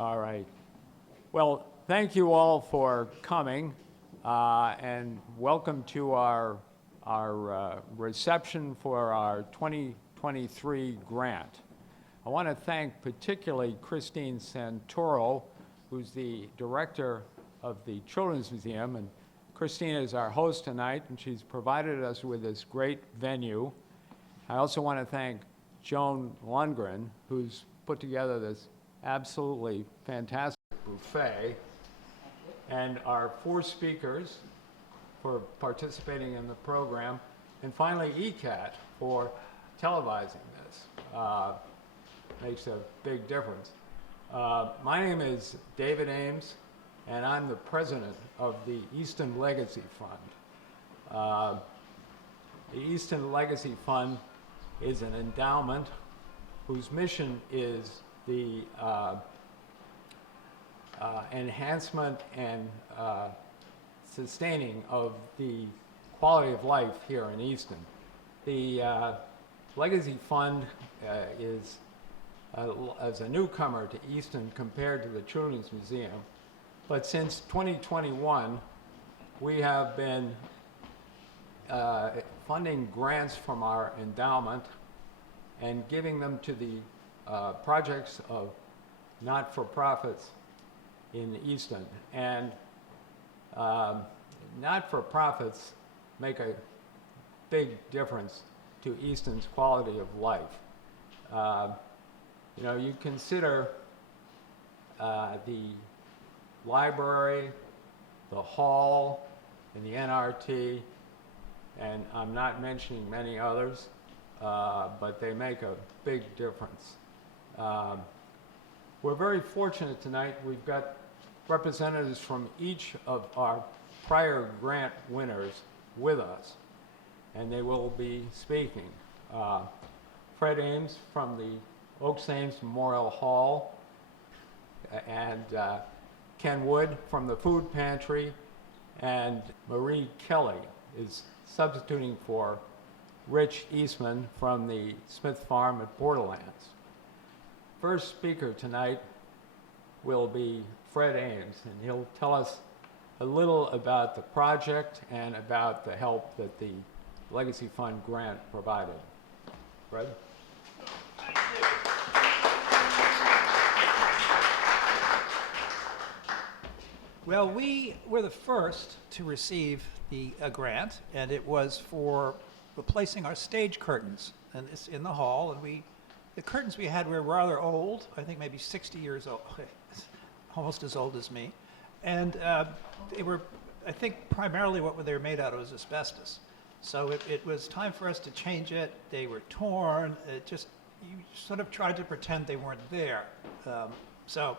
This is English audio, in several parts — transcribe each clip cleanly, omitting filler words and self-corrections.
All right. Well, thank you all for coming, and welcome to our reception for our 2023 grant. I want to thank particularly Christine Santoro, who's the director of the Children's Museum, and Christine is our host tonight, and she's provided us with this great venue. I also want to thank Joan Lundgren, who's put together this absolutely fantastic buffet, and our 4 speakers for participating in the program, and finally ECAT for televising this. Makes a big difference. My name is David Ames, and I'm the president of the Easton Legacy Fund. The Easton Legacy Fund is an endowment whose mission is the enhancement and sustaining of the quality of life here in Easton. The Legacy Fund is as a newcomer to Easton compared to the Children's Museum, but since 2021 we have been funding grants from our endowment and giving them to the projects of not-for-profits in Easton. And not-for-profits make a big difference to Easton's quality of life. You know, you consider the library, the hall, and the NRT, and I'm not mentioning many others, but they make a big difference. We're very fortunate tonight. We've got representatives from each of our prior grant winners with us, and they will be speaking. Fred Ames from the Oaks Ames Memorial Hall, and Ken Wood from the Food Pantry, and Marie Kelly is substituting for Rich Eastman from the Smith Farm at Borderlands. First speaker tonight will be Fred Ames, and he'll tell us a little about the project and about the help that the Legacy Fund grant provided. Fred? Thank you. Well, we were the first to receive the grant, and it was for replacing our stage curtains, and it's in the hall. And the curtains we had were rather old, I think maybe 60 years old, almost as old as me, and they were, I think, primarily what they were made out of was asbestos. So it was time for us to change it. They were torn. You sort of tried to pretend they weren't there. So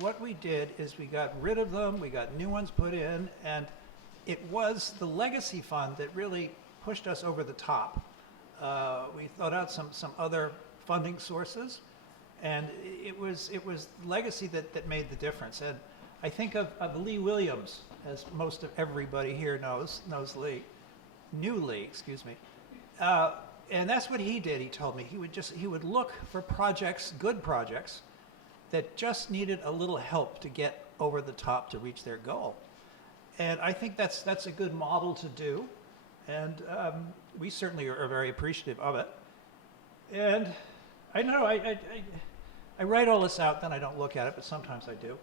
what we did is we got rid of them, we got new ones put in, and it was the Legacy Fund that really pushed us over the top. We thought out some other funding sources, and it was Legacy that made the difference. And I think of Lee Williams, as most of everybody here knows Lee, knew Lee, excuse me. And that's what he did. He told me he would look for projects, good projects, that just needed a little help to get over the top to reach their goal. And I think that's a good model to do, and we certainly are very appreciative of it. And I know I write all this out, then I don't look at it, but sometimes I do.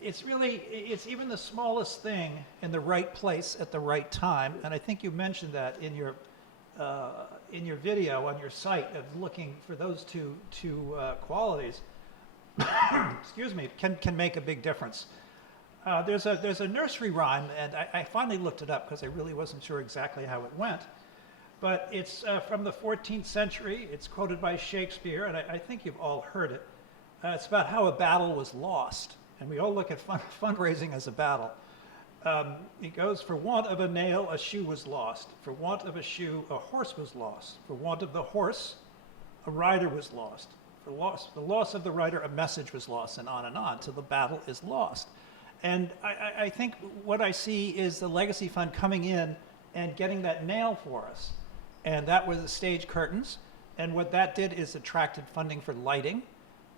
It's even the smallest thing in the right place at the right time, and I think you mentioned that in your video on your site of looking for those two qualities. Excuse me, can make a big difference. There's a nursery rhyme, and I finally looked it up because I really wasn't sure exactly how it went. But it's from the 14th century. It's quoted by Shakespeare, and I think you've all heard it. It's about how a battle was lost, and we all look at fundraising as a battle. It goes, for want of a nail, a shoe was lost. For want of a shoe, a horse was lost. For want of the horse, a rider was lost. For the loss of the rider, a message was lost, and on, till the battle is lost. And I think what I see is the Legacy Fund coming in and getting that nail for us. And that was the stage curtains. And what that did is attracted funding for lighting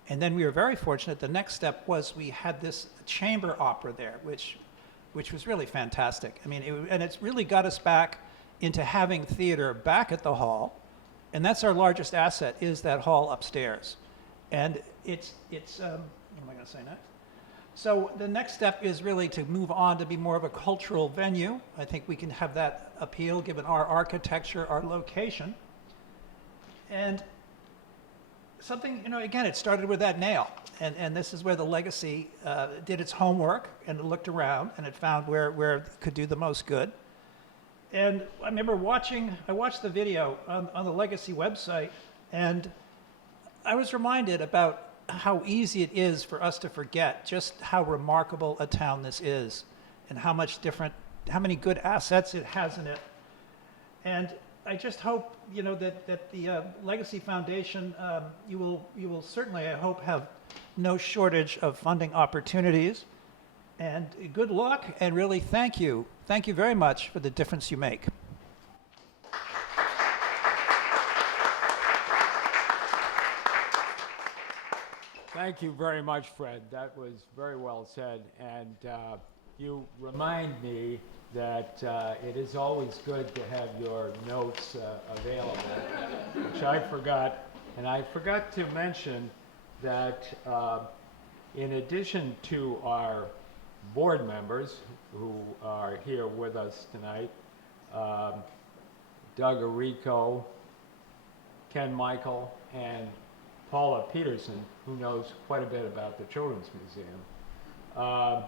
And then we were very fortunate. The next step was we had this chamber opera there, which was really fantastic. I mean, and it's really got us back into having theater back at the hall. And that's our largest asset, is that hall upstairs. And it's what am I going to say next? So the next step is really to move on to be more of a cultural venue. I think we can have that appeal given our architecture, our location. And something, again, it started with that nail. And this is where the legacy did its homework and it looked around and it found where it could do the most good. And I remember I watched the video on the legacy website, and I was reminded about how easy it is for us to forget just how remarkable a town this is and how many good assets it has in it. And I just hope, that the Legacy Foundation, you will certainly, I hope, have no shortage of funding opportunities. And good luck, and really thank you. Thank you very much for the difference you make. Thank you very much, Fred. That was very well said. And you remind me that it is always good to have your notes available, which I forgot. And I forgot to mention that in addition to our board members who are here with us tonight, Doug Arico, Ken Michael, and Paula Peterson, who knows quite a bit about the Children's Museum.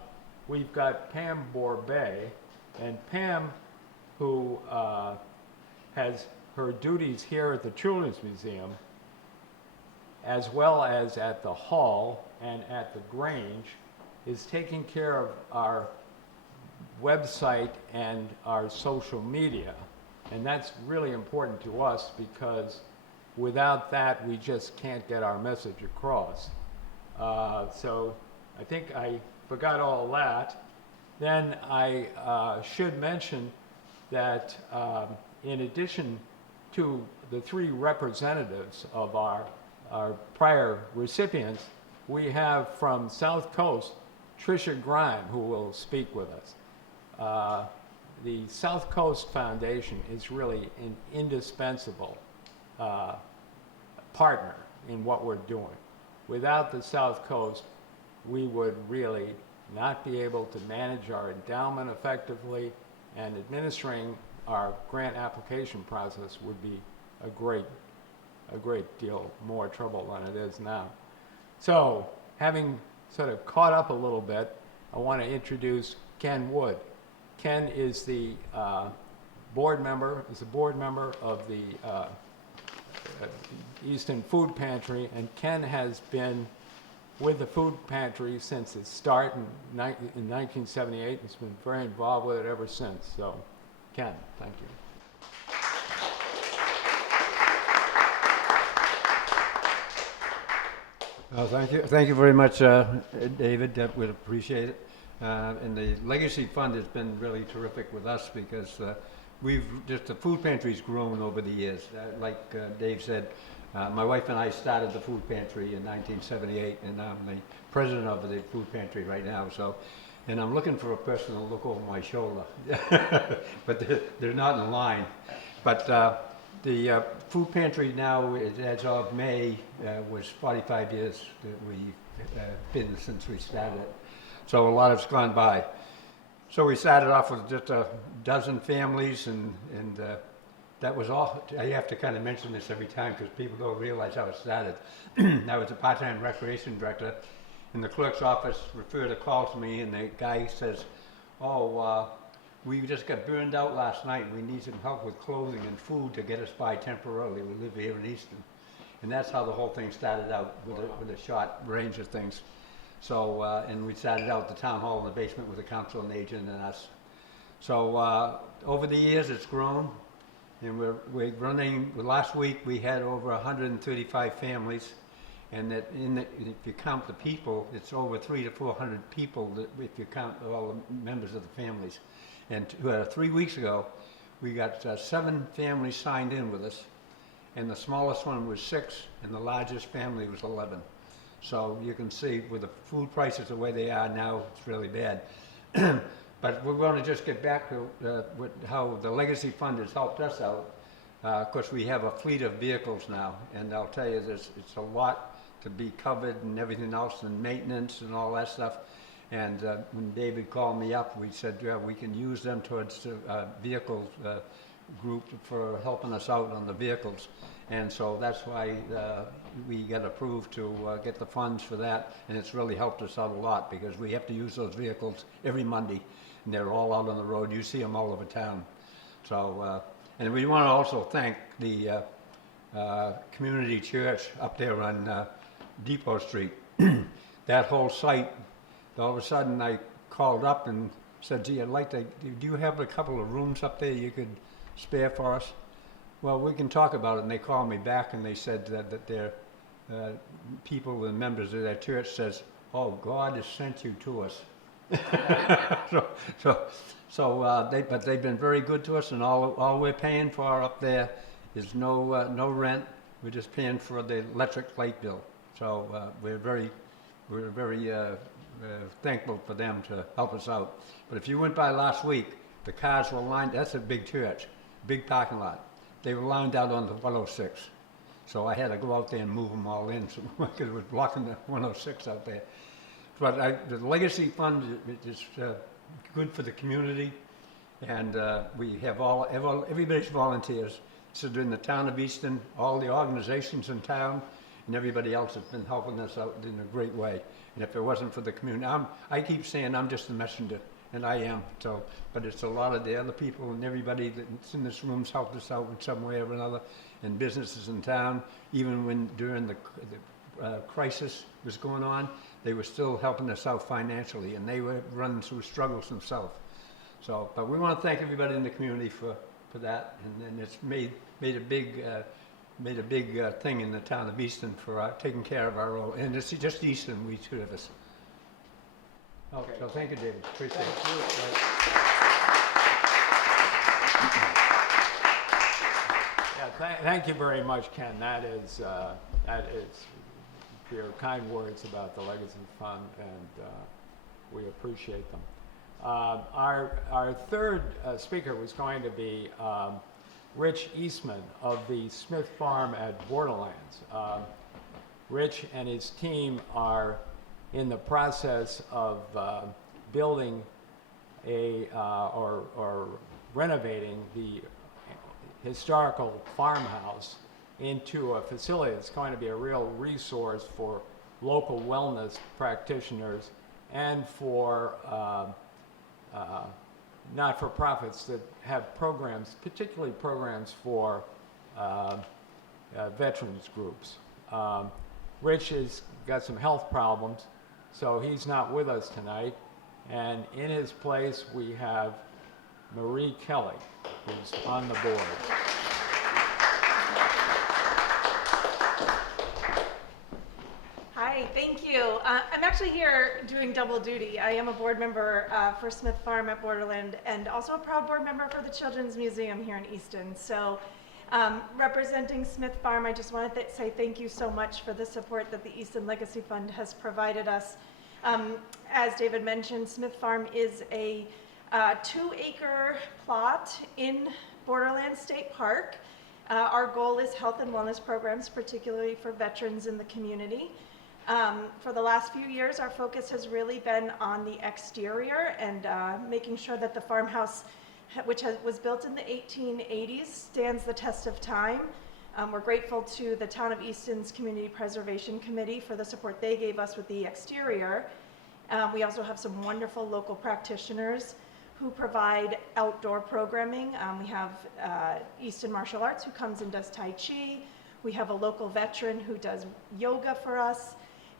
We've got Pam Borbet, and Pam, who has her duties here at the Children's Museum, as well as at the Hall and at the Grange, is taking care of our website and our social media. And that's really important to us because without that, we just can't get our message across. So I think I forgot all that. Then I should mention that in addition to the 3 representatives of our prior recipients, we have from South Coast, Tricia Grime, who will speak with us. The South Coast Foundation is really an indispensable partner in what we're doing. Without the South Coast, we would really not be able to manage our endowment effectively, and administering our grant application process would be a great deal more trouble than it is now. So, having sort of caught up a little bit, I want to introduce Ken Wood. Ken is the board member of the Easton Food Pantry, and Ken has been with the food pantry since its start in 1978. He's been very involved with it ever since. So, Ken, thank you. Well, thank you very much, David. That would appreciate it. And the Legacy Fund has been really terrific with us because the food pantry's grown over the years. Like Dave said, my wife and I started the food pantry in 1978, and I'm the president of the food pantry right now. So, and I'm looking for a person to look over my shoulder, but they're not in line. But the food pantry now, as of May, was 45 years that we've been since we started it. So a lot has gone by. So we started off with just a dozen families, and that was all. I have to kind of mention this every time because people don't realize how it started. I was a part-time recreation director, and the clerk's office referred a call to me, and the guy says, we just got burned out last night. We need some help with clothing and food to get us by temporarily. We live here in Easton. And that's how the whole thing started out, with a short range of things. So, and we started out at the town hall in the basement with the council and agent and us. So over the years it's grown, and we're running. Last week we had over 135 families, and that if you count the people, it's over 300 to 400 people if you count all the members of the families. And 3 weeks ago, we got 7 families signed in with us, and the smallest one was 6, and the largest family was 11. So you can see with the food prices the way they are now, it's really bad. But we're going to just get back to with how the Legacy Fund has helped us out. Of course, we have a fleet of vehicles now, and I'll tell you, it's a lot to be covered and everything else, and maintenance and all that stuff. And when David called me up, we said, yeah, we can use them towards the vehicles group for helping us out on the vehicles. And so that's why we got approved to get the funds for that, and it's really helped us out a lot because we have to use those vehicles every Monday, and they're all out on the road. You see them all over town. So, and we want to also thank the community church up there on Depot Street. That whole site, all of a sudden I called up and said, gee, I'd like to, do you have a couple of rooms up there you could spare for us? Well, we can talk about it. And they called me back and they said that their people and members of their church says, oh, God has sent you to us. But they've been very good to us, and all we're paying for up there is no rent. We're just paying for the electric light bill. So we're very thankful for them to help us out. But if you went by last week, the cars were lined. That's a big church, big parking lot. They were lined out on the 106. So I had to go out there and move them all in because it was blocking the 106 out there. But the Legacy Fund is good for the community, and we have everybody's volunteers. So in the town of Easton, all the organizations in town, and everybody else has been helping us out in a great way. And if it wasn't for the community, I keep saying I'm just a messenger, and I am. So, but it's a lot of the other people and everybody that's in this room's helped us out in some way or another, and businesses in town. Even when during the crisis was going on, they were still helping us out financially, and they were running through struggles themselves. So, but we want to thank everybody in the community for that, and it's made a big thing in the town of Easton for taking care of our own, and it's just Easton, we two of us. Okay. So thank you, David. Appreciate it. Yeah, thank you very much, Ken. That is for your kind words about the Legacy Fund, and we appreciate them. Our third speaker was going to be Rich Eastman of the Smith Farm at Borderlands. Rich and his team are in the process of building or renovating the historical farmhouse into a facility that's going to be a real resource for local wellness practitioners and for not-for-profits that have programs, particularly programs for veterans groups. Rich has got some health problems, so he's not with us tonight. And in his place, we have Marie Kelly, who's on the board. Hi, thank you. I'm actually here doing double duty. I am a board member for Smith Farm at Borderland and also a proud board member for the Children's Museum here in Easton. So representing Smith Farm, I just wanted to say thank you so much for the support that the Easton Legacy Fund has provided us. As David mentioned, Smith Farm is a 2-acre plot in Borderland State Park. Our goal is health and wellness programs, particularly for veterans in the community. For the last few years, our focus has really been on the exterior and making sure that the farmhouse, which was built in the 1880s, stands the test of time. We're grateful to the Town of Easton's Community Preservation Committee for the support they gave us with the exterior. We also have some wonderful local practitioners who provide outdoor programming. We have Easton Martial Arts who comes and does Tai Chi. We have a local veteran who does yoga for us.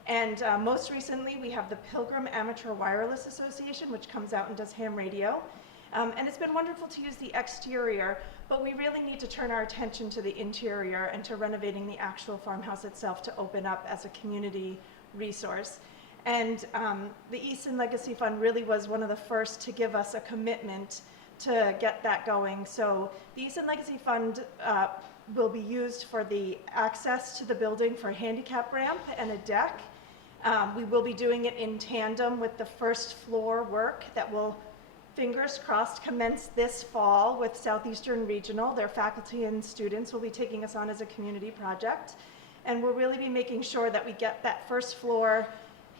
And most recently, we have the Pilgrim Amateur Wireless Association, which comes out and does ham radio. And it's been wonderful to use the exterior, but we really need to turn our attention to the interior and to renovating the actual farmhouse itself to open up as a community resource. And the Easton Legacy Fund really was one of the first to give us a commitment to get that going. So the Easton Legacy Fund will be used for the access to the building for a handicap ramp and a deck. We will be doing it in tandem with the first floor work that will, fingers crossed, commence this fall with Southeastern Regional. Their faculty and students will be taking us on as a community project. And we'll really be making sure that we get that first floor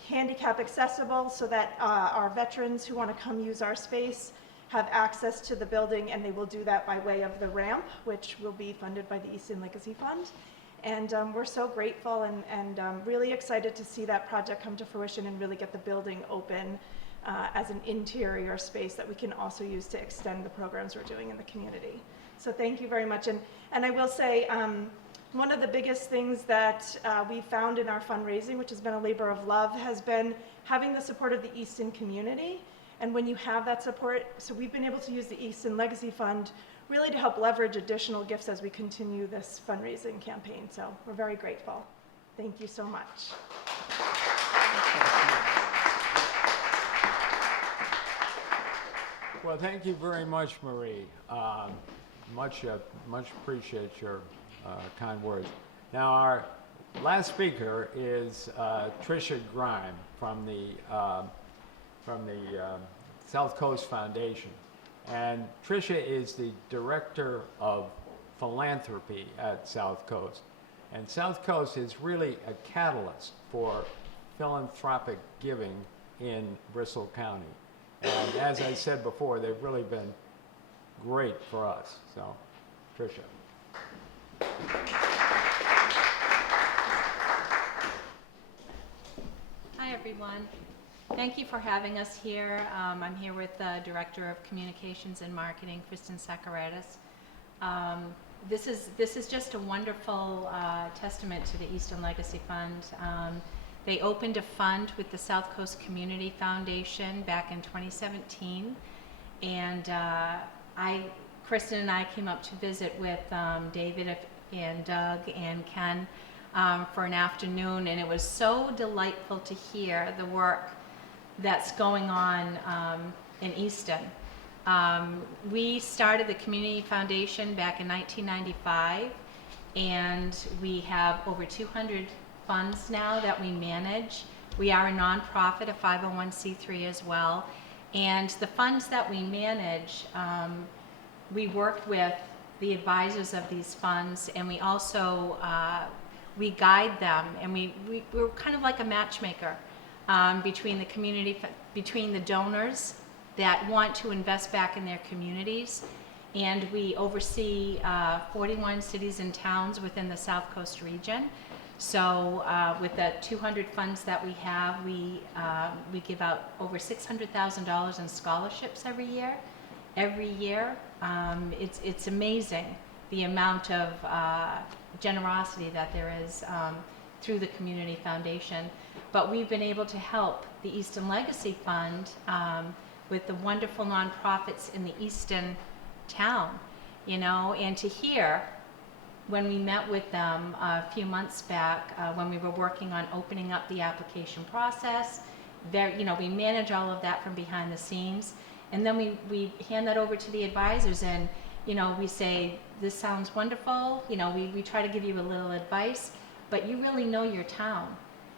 handicap accessible so that our veterans who want to come use our space have access to the building, and they will do that by way of the ramp, which will be funded by the Easton Legacy Fund. And we're so grateful and really excited to see that project come to fruition and really get the building open as an interior space that we can also use to extend the programs we're doing in the community. So thank you very much. And I will say, one of the biggest things that we found in our fundraising, which has been a labor of love, has been having the support of the Easton community. And when you have that support, so we've been able to use the Easton Legacy Fund really to help leverage additional gifts as we continue this fundraising campaign. So we're very grateful. Thank you so much. Well, thank you very much, Marie. Much appreciate your kind words. Now, our last speaker is Tricia Grime from the South Coast Foundation. And Tricia is the Director of Philanthropy at South Coast. And South Coast is really a catalyst for philanthropic giving in Bristol County. And as I said before, they've really been great for us. So, Tricia. Hi, everyone. Thank you for having us here. I'm here with the Director of Communications and Marketing, Kristen Sakaratis. This is just a wonderful testament to the Easton Legacy Fund. They opened a fund with the South Coast Community Foundation back in 2017, and Kristen and I came up to visit with David and Doug and Ken for an afternoon, and it was so delightful to hear the work that's going on in Easton. We started the Community Foundation back in 1995, and we have over 200 funds now that we manage. We are a nonprofit, a 501c3 as well, and the funds that we manage, we work with the advisors of these funds, and we also we guide them, and we're kind of like a matchmaker between the community, between the donors that want to invest back in their communities, and we oversee 41 cities and towns within the South Coast region. So with the 200 funds that we have, we give out over $600,000 in scholarships every year. It's amazing the amount of generosity that there is through the Community Foundation. But we've been able to help the Easton Legacy Fund with the wonderful nonprofits in the Easton town, you know, and to hear when we met with them a few months back when we were working on opening up the application process. We manage all of that from behind the scenes, and then we hand that over to the advisors, and we say, this sounds wonderful, we try to give you a little advice, but you really know your town,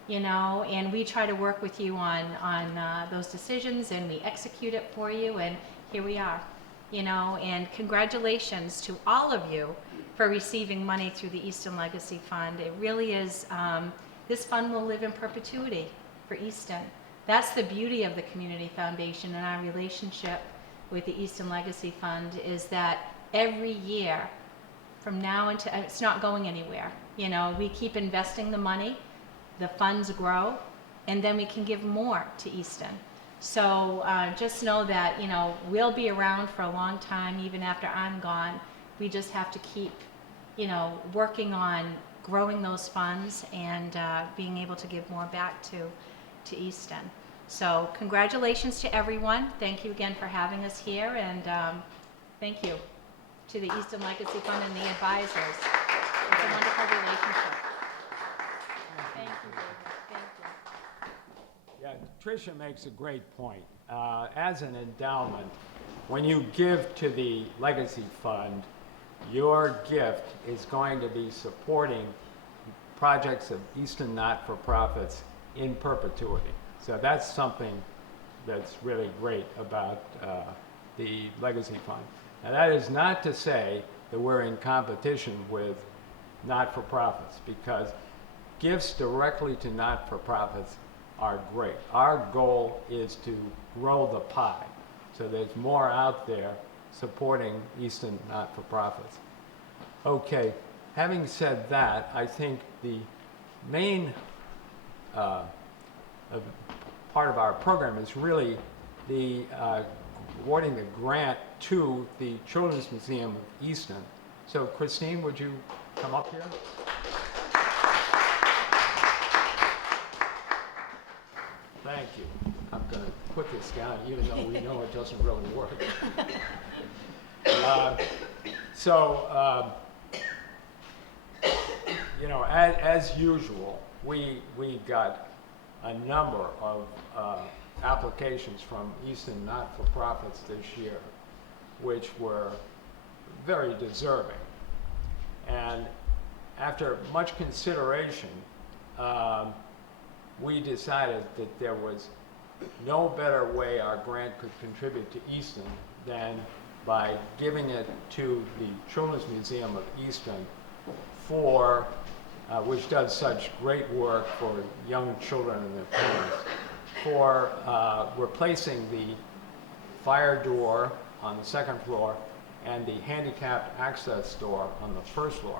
and we try to work with you on those decisions, and we execute it for you, and here we are, and congratulations to all of you for receiving money through the Easton Legacy Fund. It really is, this fund will live in perpetuity for Easton. That's the beauty of the Community Foundation and our relationship with the Easton Legacy Fund, is that every year from now until, it's not going anywhere. We keep investing the money, the funds grow, and then we can give more to Easton. So just know that, we'll be around for a long time, even after I'm gone. We just have to keep, working on growing those funds and being able to give more back to Easton. So congratulations to everyone. Thank you again for having us here, and thank you to the Easton Legacy Fund and the advisors. It's a wonderful relationship. Thank you, David. Thank you. Yeah, Tricia makes a great point. As an endowment, when you give to the Legacy Fund, your gift is going to be supporting projects of Easton not-for-profits in perpetuity. So that's something that's really great about the Legacy Fund. And that is not to say that we're in competition with not-for-profits, because gifts directly to not-for-profits are great. Our goal is to grow the pie, so there's more out there supporting Easton not-for-profits. Okay, having said that, I think the main part of our program is really the awarding the grant to the Children's Museum of Easton. So Christine, would you come up here? Thank you. I'm going to put this down, even though we know it doesn't really work. You know, as usual, we got a number of applications from Easton not-for-profits this year, which were very deserving. And after much consideration, we decided that there was no better way our grant could contribute to Easton than by giving it to the Children's Museum of Easton for, which does such great work for young children and their parents, for replacing the fire door on the second floor and the handicapped access door on the first floor.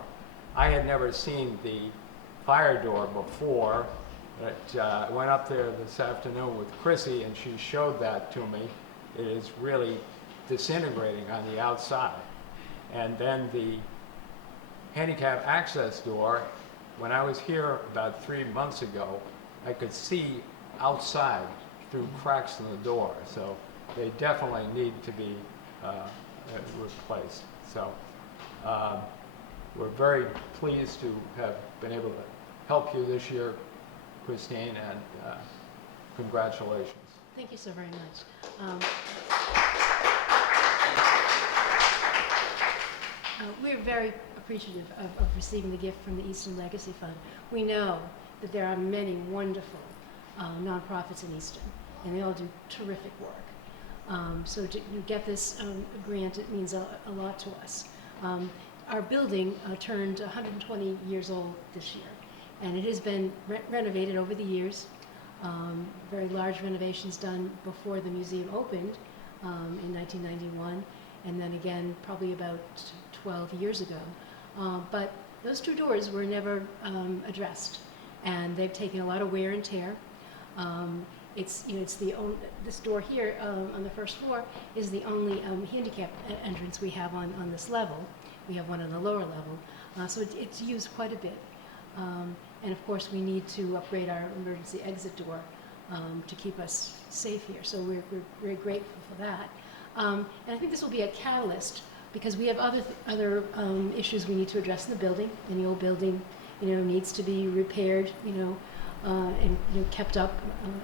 I had never seen the fire door before, but I went up there this afternoon with Chrissy and she showed that to me. It is really disintegrating on the outside. And then the handicap access door, when I was here about 3 months ago, I could see outside through cracks in the door. So they definitely need to be replaced. So we're very pleased to have been able to help you this year, Christine, and congratulations. Thank you so very much. We're very appreciative of receiving the gift from the Easton Legacy Fund. We know that there are many wonderful nonprofits in Easton, and they all do terrific work. So to get this grant, it means a lot to us. Our building turned 120 years old this year, and it has been renovated over the years. Very large renovations done before the museum opened in 1991, and then again probably about 12 years ago. But those two doors were never addressed, and they've taken a lot of wear and tear. It's this door here on the first floor is the only handicap entrance we have on this level. We have one on the lower level, so it's used quite a bit. And of course, we need to upgrade our emergency exit door to keep us safe here. So we're very grateful for that. And I think this will be a catalyst because we have other issues we need to address in the building. And the old building, needs to be repaired, and kept up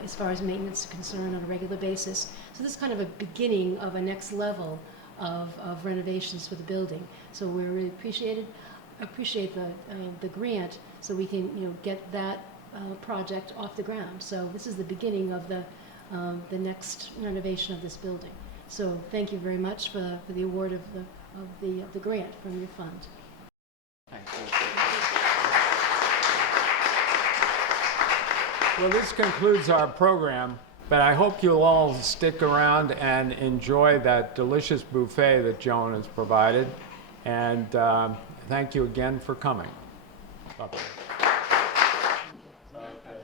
as far as maintenance is concerned on a regular basis. So this is kind of a beginning of a next level of renovations for the building. So we really appreciate the grant, so we can get that project off the ground. So this is the beginning of the next renovation of this building. So thank you very much for the award of the grant from your fund. Thank you. Well, this concludes our program, but I hope you'll all stick around and enjoy that delicious buffet that Joan has provided. And thank you again for coming. Bye-bye. Okay,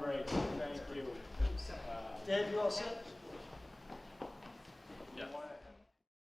great. Thank you. Dave, you all set?